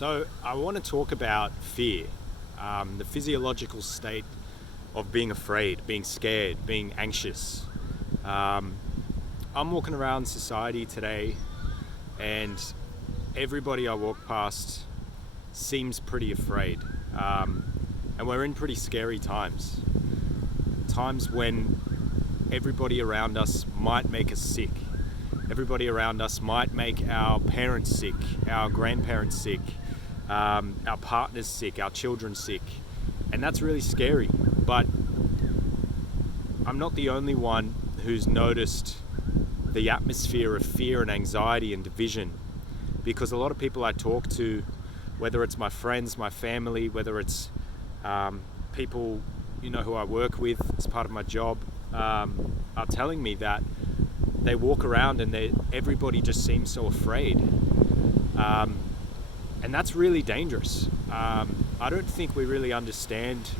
So I want to talk about fear, the physiological state of being afraid, being scared, being anxious. I'm walking around society today and everybody I walk past seems pretty afraid. And we're in pretty scary times. Times when everybody around us might make us sick. Everybody around us might make our parents sick, our grandparents sick, our partners sick, our children sick. And that's really scary. But I'm not the only one who's noticed the atmosphere of fear and anxiety and division, because a lot of people I talk to, whether it's my friends, my family, whether it's people who I work with as part of my job, are telling me that they walk around and everybody just seems so afraid, and that's really dangerous. I don't think we really understand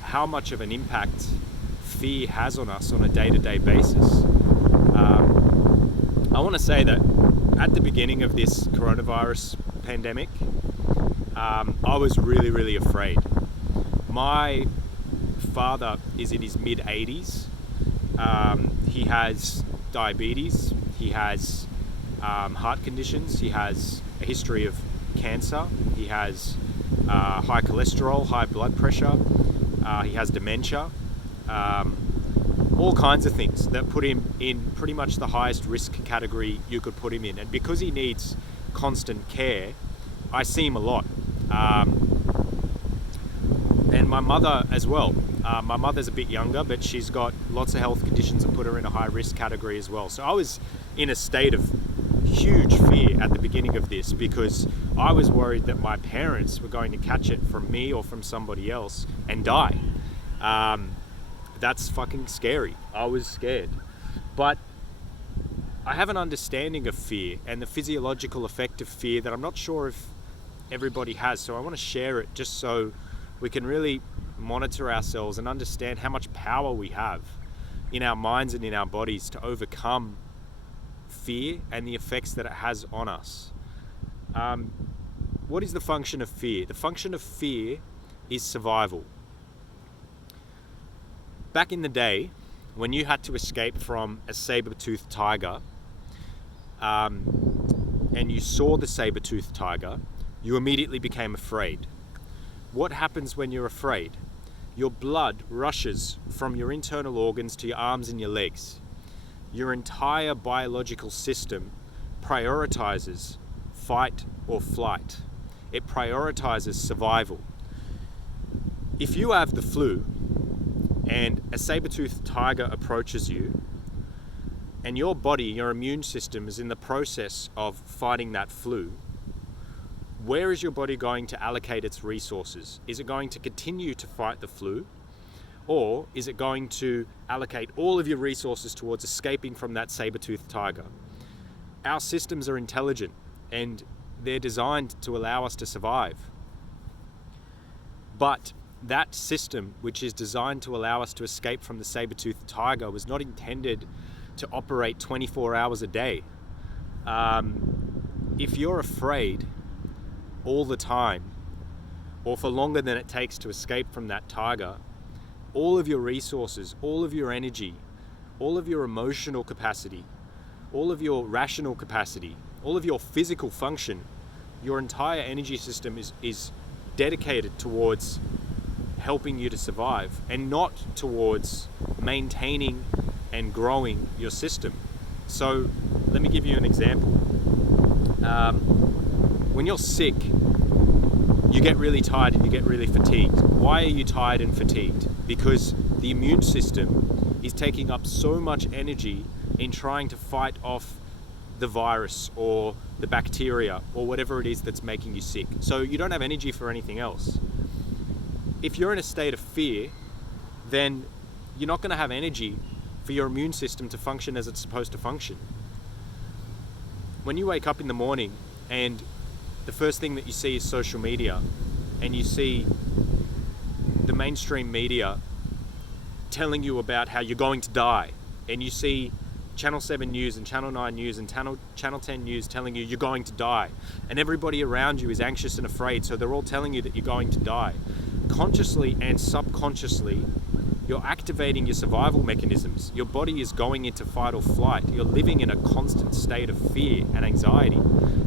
how much of an impact fear has on us on a day-to-day basis. I want to say that at the beginning of this coronavirus pandemic, I was really afraid. My father is in his mid-80s. He has diabetes, he has heart conditions, he has a history of cancer, he has high cholesterol, high blood pressure, he has dementia, all kinds of things that put him in pretty much the highest risk category you could put him in. And because he needs constant care, I see him a lot. And my mother as well. My mother's a bit younger, but she's got lots of health conditions that put her in a high risk category as well. So I was in a state of huge fear at the beginning of this, because I was worried that my parents were going to catch it from me or from somebody else and die. That's fucking scary. I was scared. But I have an understanding of fear and the physiological effect of fear that I'm not sure if everybody has. So I want to share it just so we can really monitor ourselves and understand how much power we have in our minds and in our bodies to overcome fear and the effects that it has on us. What is the function of fear? The function of fear is survival. Back in the day, when you had to escape from a saber-toothed tiger, and you saw the saber-toothed tiger, you immediately became afraid. What happens when you're afraid? Your blood rushes from your internal organs to your arms and your legs. Your entire biological system prioritizes fight or flight. It prioritizes survival. If you have the flu and a saber-toothed tiger approaches you, and your body, your immune system is in the process of fighting that flu, where is your body going to allocate its resources? Is it going to continue to fight the flu? Or is it going to allocate all of your resources towards escaping from that saber-toothed tiger? Our systems are intelligent and they're designed to allow us to survive. But that system, which is designed to allow us to escape from the saber-toothed tiger, was not intended to operate 24 hours a day. If you're afraid all the time, or for longer than it takes to escape from that tiger, all of your resources, all of your energy, all of your emotional capacity, all of your rational capacity, all of your physical function, your entire energy system is dedicated towards helping you to survive and not towards maintaining and growing your system. So let me give you an example. When you're sick, you get really tired and you get really fatigued. Why are you tired and fatigued? Because the immune system is taking up so much energy in trying to fight off the virus or the bacteria or whatever it is that's making you sick. So you don't have energy for anything else. If you're in a state of fear, then you're not going to have energy for your immune system to function as it's supposed to function. When you wake up in the morning and the first thing that you see is social media, and you see the mainstream media telling you about how you're going to die, and you see Channel 7 News and Channel 9 News and Channel 10 News telling you you're going to die. And everybody around you is anxious and afraid, so they're all telling you that you're going to die. Consciously and subconsciously, you're activating your survival mechanisms. Your body is going into fight or flight. You're living in a constant state of fear and anxiety.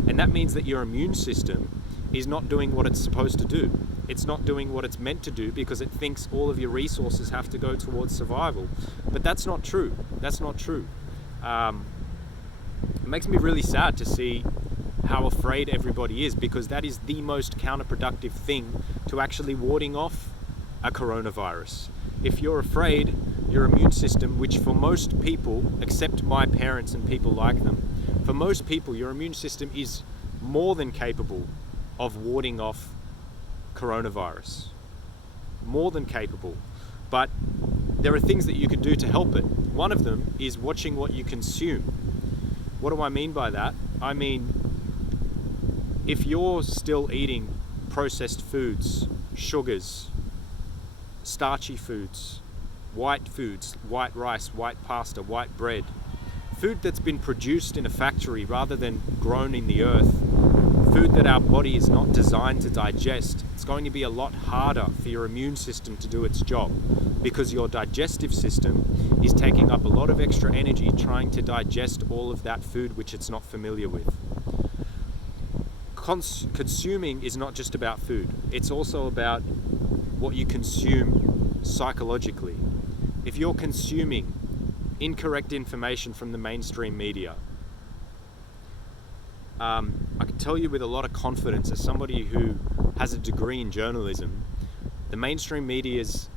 And that means that your immune system is not doing what it's supposed to do. It's not doing what it's meant to do because it thinks all of your resources have to go towards survival. But that's not true. That's not true. It makes me really sad to see how afraid everybody is, because that is the most counterproductive thing to actually warding off a coronavirus. If you're afraid, your immune system, which for most people, except my parents and people like them, for most people, your immune system is more than capable of warding off coronavirus. More than capable. But there are things that you can do to help it. One of them is watching what you consume. What do I mean by that? I mean, if you're still eating processed foods, sugars, starchy foods, white rice, white pasta, white bread, food that's been produced in a factory rather than grown in the earth, food that our body is not designed to digest, it's going to be a lot harder for your immune system to do its job, because your digestive system is taking up a lot of extra energy trying to digest all of that food which it's not familiar with. Consuming is not just about food, it's also about what you consume psychologically. If you're consuming incorrect information from the mainstream media, I can tell you with a lot of confidence, as somebody who has a degree in journalism, the mainstream media's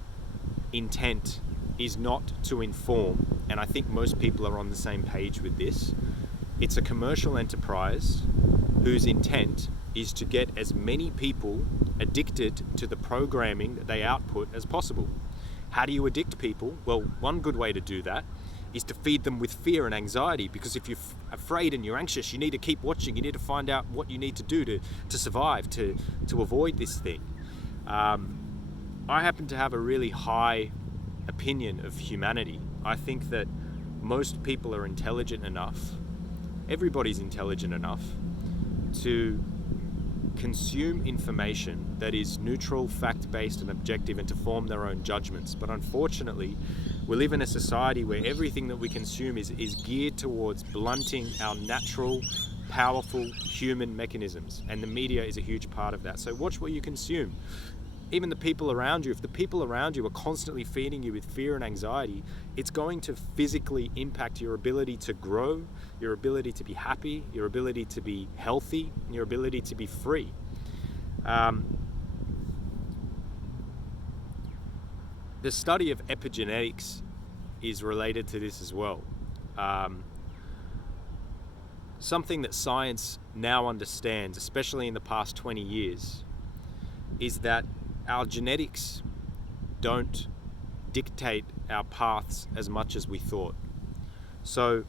intent is not to inform, and I think most people are on the same page with this. It's a commercial enterprise whose intent is to get as many people addicted to the programming that they output as possible. How do you addict people? Well, one good way to do that is to feed them with fear and anxiety, because if you're afraid and you're anxious, you need to keep watching. You need to find out what you need to do to survive, to avoid this thing. I happen to have a really high opinion of humanity. I think that most people are intelligent enough, everybody's intelligent enough to consume information that is neutral, fact-based and objective, and to form their own judgments. But unfortunately, we live in a society where everything that we consume is geared towards blunting our natural, powerful human mechanisms, and the media is a huge part of that. So watch what you consume. Even the people around you, if the people around you are constantly feeding you with fear and anxiety, it's going to physically impact your ability to grow, your ability to be happy, your ability to be healthy, and your ability to be free. The study of epigenetics is related to this as well. Something that science now understands, especially in the past 20 years, is that our genetics don't dictate our paths as much as we thought. So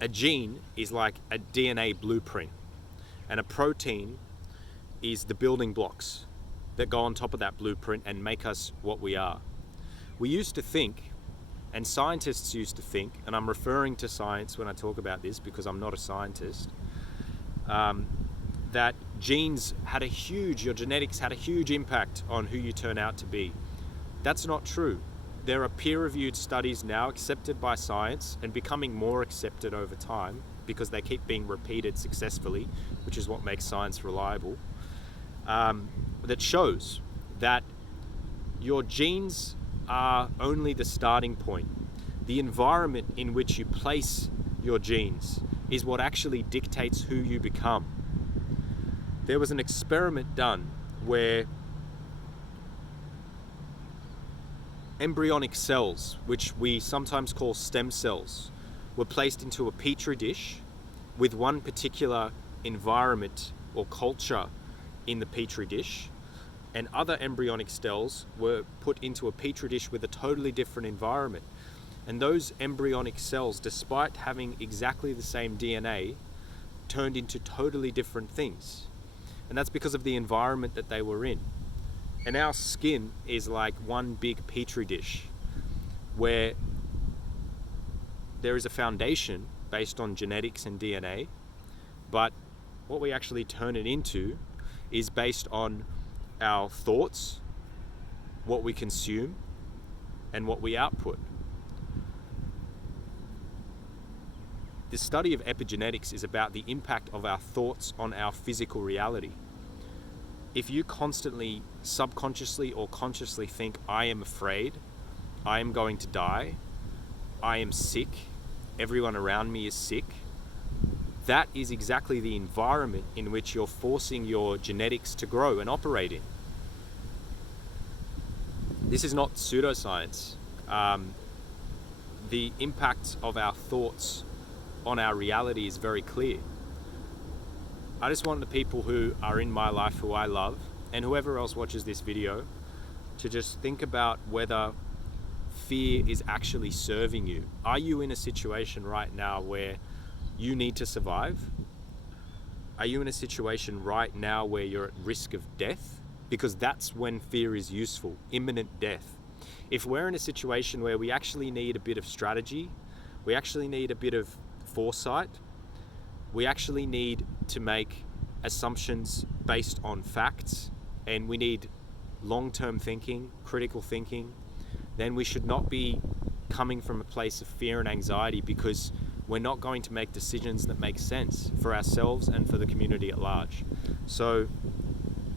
a gene is like a DNA blueprint, and a protein is the building blocks that go on top of that blueprint and make us what we are. We used to think, and scientists used to think, and I'm referring to science when I talk about this because I'm not a scientist, that genes had your genetics had a huge impact on who you turn out to be. That's not true. There are peer-reviewed studies now accepted by science and becoming more accepted over time because they keep being repeated successfully, which is what makes science reliable, that shows that your genes are only the starting point. The environment in which you place your genes is what actually dictates who you become. There was an experiment done where embryonic cells, which we sometimes call stem cells, were placed into a petri dish with one particular environment or culture in the petri dish, and other embryonic cells were put into a petri dish with a totally different environment. And those embryonic cells, despite having exactly the same DNA, turned into totally different things. And that's because of the environment that they were in. And our skin is like one big petri dish where there is a foundation based on genetics and DNA, but what we actually turn it into is based on our thoughts, what we consume, and what we output. The study of epigenetics is about the impact of our thoughts on our physical reality. If you constantly, subconsciously or consciously think, I am afraid, I am going to die, I am sick, everyone around me is sick, that is exactly the environment in which you're forcing your genetics to grow and operate in. This is not pseudoscience. The impact of our thoughts on our reality is very clear. I just want the people who are in my life, who I love, and whoever else watches this video, to just think about whether fear is actually serving you. Are you in a situation right now where you need to survive? Are you in a situation right now where you're at risk of death? Because that's when fear is useful, imminent death. If we're in a situation where we actually need a bit of strategy, we actually need a bit of foresight, we actually need to make assumptions based on facts, and we need long-term thinking, critical thinking, then we should not be coming from a place of fear and anxiety, because we're not going to make decisions that make sense for ourselves and for the community at large. So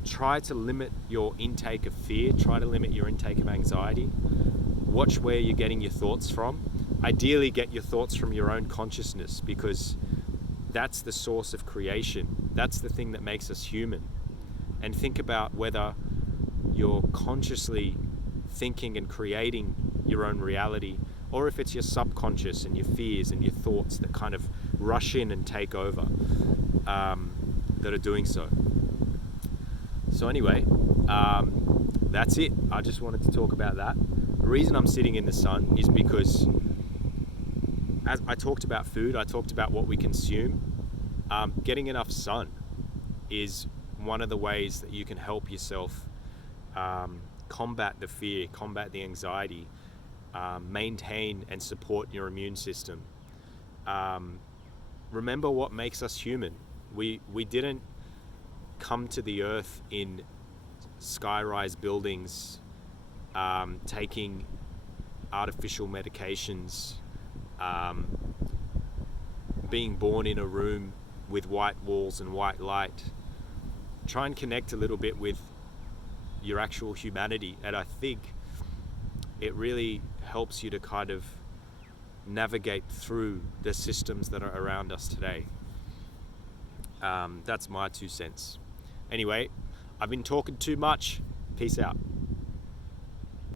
try to limit your intake of fear, try to limit your intake of anxiety. Watch where you're getting your thoughts from. Ideally, get your thoughts from your own consciousness, because that's the source of creation. That's the thing that makes us human. And think about whether you're consciously thinking and creating your own reality, or if it's your subconscious and your fears and your thoughts that kind of rush in and take over, that are doing so. So anyway, that's it. I just wanted to talk about that. The reason I'm sitting in the sun is because, as I talked about food, I talked about what we consume. Getting enough sun is one of the ways that you can help yourself combat the fear, combat the anxiety, maintain and support your immune system. Remember what makes us human. We didn't come to the earth in sky-rise buildings, taking artificial medications, being born in a room with white walls and white light. Try and connect a little bit with your actual humanity, and I think it really helps you to kind of navigate through the systems that are around us today. That's my 2 cents. Anyway, I've been talking too much. Peace out.